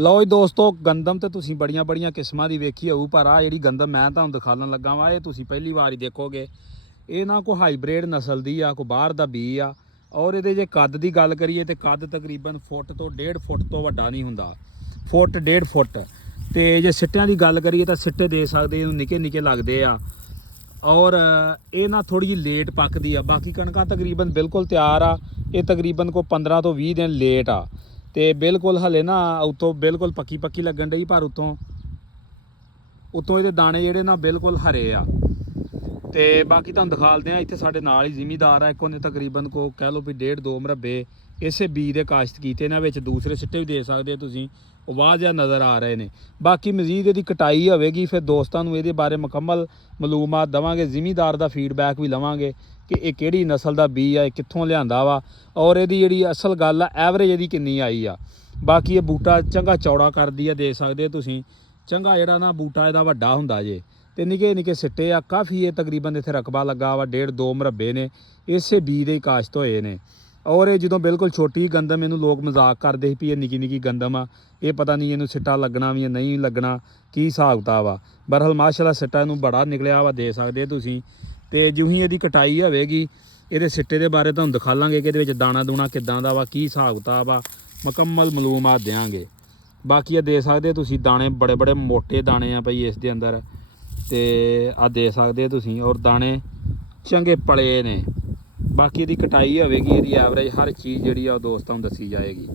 ਲਓ ਜੀ ਦੋਸਤੋ, ਗੰਦਮ ਤੇ ਤੁਸੀਂ ਬੜੀਆਂ ਕਿਸਮਾਂ ਦੀ ਵੇਖੀ ਹੋਊ, ਪਰ ਆ ਜਿਹੜੀ ਗੰਦਮ ਮੈਂ ਤੁਹਾਨੂੰ ਦਿਖਾਉਣ ਲੱਗਾ ਵਾਂ ਇਹ ਤੁਸੀਂ ਪਹਿਲੀ ਵਾਰ ਹੀ ਦੇਖੋਗੇ। ਇਹ ਨਾ ਕੋਈ ਹਾਈਬ੍ਰਿਡ ਨਸਲ ਦੀ ਆ, ਕੋਈ ਬਾਹਰ ਦਾ ਬੀ ਆ। ਔਰ ਇਹਦੇ ਜੇ ਕੱਦ ਦੀ ਗੱਲ ਕਰੀਏ ਤੇ ਕੱਦ ਤਕਰੀਬਨ ਫੁੱਟ ਤੋਂ 1.5 ਫੁੱਟ ਤੋਂ ਵੱਡਾ ਨਹੀਂ ਹੁੰਦਾ, ਫੁੱਟ 1.5 ਫੁੱਟ। ਤੇ ਜੇ ਸਿੱਟਿਆਂ ਦੀ ਗੱਲ ਕਰੀਏ ਤਾਂ ਸਿੱਟੇ ਦੇ ਸਕਦੇ, ਇਹਨੂੰ ਨਿੱਕੇ ਲੱਗਦੇ ਆ। ਔਰ ਇਹ ਨਾ ਥੋੜੀ ਜਿਹੀ ਲੇਟ ਪੱਕਦੀ ਆ। ਬਾਕੀ ਕਣਕਾਂ ਤਕਰੀਬਨ ਬਿਲਕੁਲ ਤਿਆਰ ਆ। ਇਹ ਤਕਰੀਬਨ ਕੋਈ 15 ਤੋਂ 20 ਦਿਨ ਲੇਟ ਆ ਤੇ ਬਿਲਕੁਲ ਹਲੇ ਨਾ ਉੱਤੋਂ ਬਿਲਕੁਲ ਪੱਕੀ ਲੱਗਣ ਡਈ, ਪਰ ਉੱਤੋਂ ਇਹਦੇ ਦਾਣੇ ਜਿਹੜੇ ਨਾ ਬਿਲਕੁਲ ਹਰੇ ਆ। ਤੇ ਬਾਕੀ ਤੁਹਾਨੂੰ ਦਿਖਾਲਦੇ ਆ, ਇੱਥੇ ਸਾਡੇ ਨਾਲ ਹੀ ਜ਼ਿਮੀਦਾਰ ਆ, ਇੱਕ ਉਹਨੇ ਤਕਰੀਬਨ ਕੋ ਕਹਿ ਲਓ ਵੀ 1.5-2 ਮਰਬੇ ਇਸੇ ਬੀਜ ਦੇ ਕਾਸ਼ਤ ਕੀਤੇ। ਇਹਨਾਂ ਵਿੱਚ ਦੂਸਰੇ ਸਿੱਟੇ ਵੀ ਦੇ ਸਕਦੇ ਤੁਸੀਂ, ਉਹ ਵਾਜਿਆ ਨਜ਼ਰ ਆ ਰਹੇ ਨੇ। ਬਾਕੀ ਮਜ਼ੀਦ ਇਹਦੀ ਕਟਾਈ ਹੋਵੇਗੀ, ਫਿਰ ਦੋਸਤਾਂ ਨੂੰ ਇਹਦੇ ਬਾਰੇ ਮੁਕੰਮਲ ਮਾਲੂਮਾਤ ਦੇਵਾਂਗੇ, ਜ਼ਿਮੀਦਾਰ ਦਾ ਫੀਡਬੈਕ ਵੀ ਲਵਾਂਗੇ ਕਿ ਇਹ ਕਿਹੜੀ ਨਸਲ ਦਾ ਬੀਜ ਆ, ਇਹ ਕਿੱਥੋਂ ਲਿਆਂਦਾ ਵਾ, ਔਰ ਇਹਦੀ ਜਿਹੜੀ ਅਸਲ ਗੱਲ ਆ ਐਵਰੇਜ ਇਹਦੀ ਕਿੰਨੀ ਆਈ ਆ। ਬਾਕੀ ਇਹ ਬੂਟਾ ਚੰਗਾ ਚੌੜਾ ਕਰਦੀ ਆ, ਦੇਖ ਸਕਦੇ ਤੁਸੀਂ। ਚੰਗਾ ਜਿਹੜਾ ਨਾ ਬੂਟਾ ਇਹਦਾ ਵੱਡਾ ਹੁੰਦਾ ਜੇ, ਤੇ ਨਿੱਕੇ ਸਿੱਟੇ ਆ ਕਾਫੀ। ਇਹ ਤਕਰੀਬਨ ਇੱਥੇ ਰਕਬਾ ਲੱਗਾ ਵਾ 1.5-2 ਮਰਬੇ ਨੇ, ਇਸੇ ਬੀਜ ਦੇ ਹੀ ਕਾਸ਼ਤ ਹੋਏ ਨੇ। ਔਰ ਇਹ ਜਦੋਂ ਬਿਲਕੁਲ ਛੋਟੀ ਗੰਦਮ, ਇਹਨੂੰ ਲੋਕ ਮਜ਼ਾਕ ਕਰਦੇ ਸੀ ਵੀ ਇਹ ਨਿੱਕੀ ਗੰਦਮ ਆ, ਇਹ ਪਤਾ ਨਹੀਂ ਇਹਨੂੰ ਸਿੱਟਾ ਲੱਗਣਾ ਵੀ ਨਹੀਂ ਲੱਗਣਾ, ਕੀ ਹਿਸਾਬ ਕਿਤਾਬ ਆ। ਬਰਹਲ ਮਾਸ਼ਾਅੱਲਾ ਸਿੱਟਾ ਇਹਨੂੰ ਬੜਾ ਨਿਕਲਿਆ ਵਾ, ਦੇ ਸਕਦੇ ਤੁਸੀਂ। ਤੇ ਜਿਉਂ ਹੀ ਇਹਦੀ ਕਟਾਈ ਹੋਵੇਗੀ ਇਹਦੇ ਸਿੱਟੇ ਦੇ ਬਾਰੇ ਤੁਹਾਨੂੰ ਦਿਖਾ ਲਾਂਗੇ ਕਿ ਇਹਦੇ ਵਿੱਚ ਦਾਣਾ ਦੂਣਾ ਕਿੱਦਾਂ ਦਾ ਵਾ, ਕੀ ਹਿਸਾਬ ਕਿਤਾਬ ਆ, ਮੁਕੰਮਲ ਮਾਲੂਮਾਤ ਦਿਆਂਗੇ। ਬਾਕੀ ਇਹ ਦੇ ਸਕਦੇ ਤੁਸੀਂ, ਦਾਣੇ ਬੜੇ ਮੋਟੇ ਦਾਣੇ ਆ ਭਾਈ ਇਸ ਦੇ ਅੰਦਰ, ਤੇ ਆ ਦੇ ਸਕਦੇ ਤੁਸੀਂ। ਔਰ ਦਾਣੇ ਚੰਗੇ ਪਲੇ ਨੇ। ਬਾਕੀ ਇਹਦੀ ਕਟਾਈ ਹੋਵੇਗੀ, ਇਹਦੀ ਐਵਰੇਜ ਹਰ ਚੀਜ਼ ਜਿਹੜੀ ਆ ਉਹ ਦੋਸਤਾਂ ਨੂੰ ਦੱਸੀ ਜਾਏਗੀ।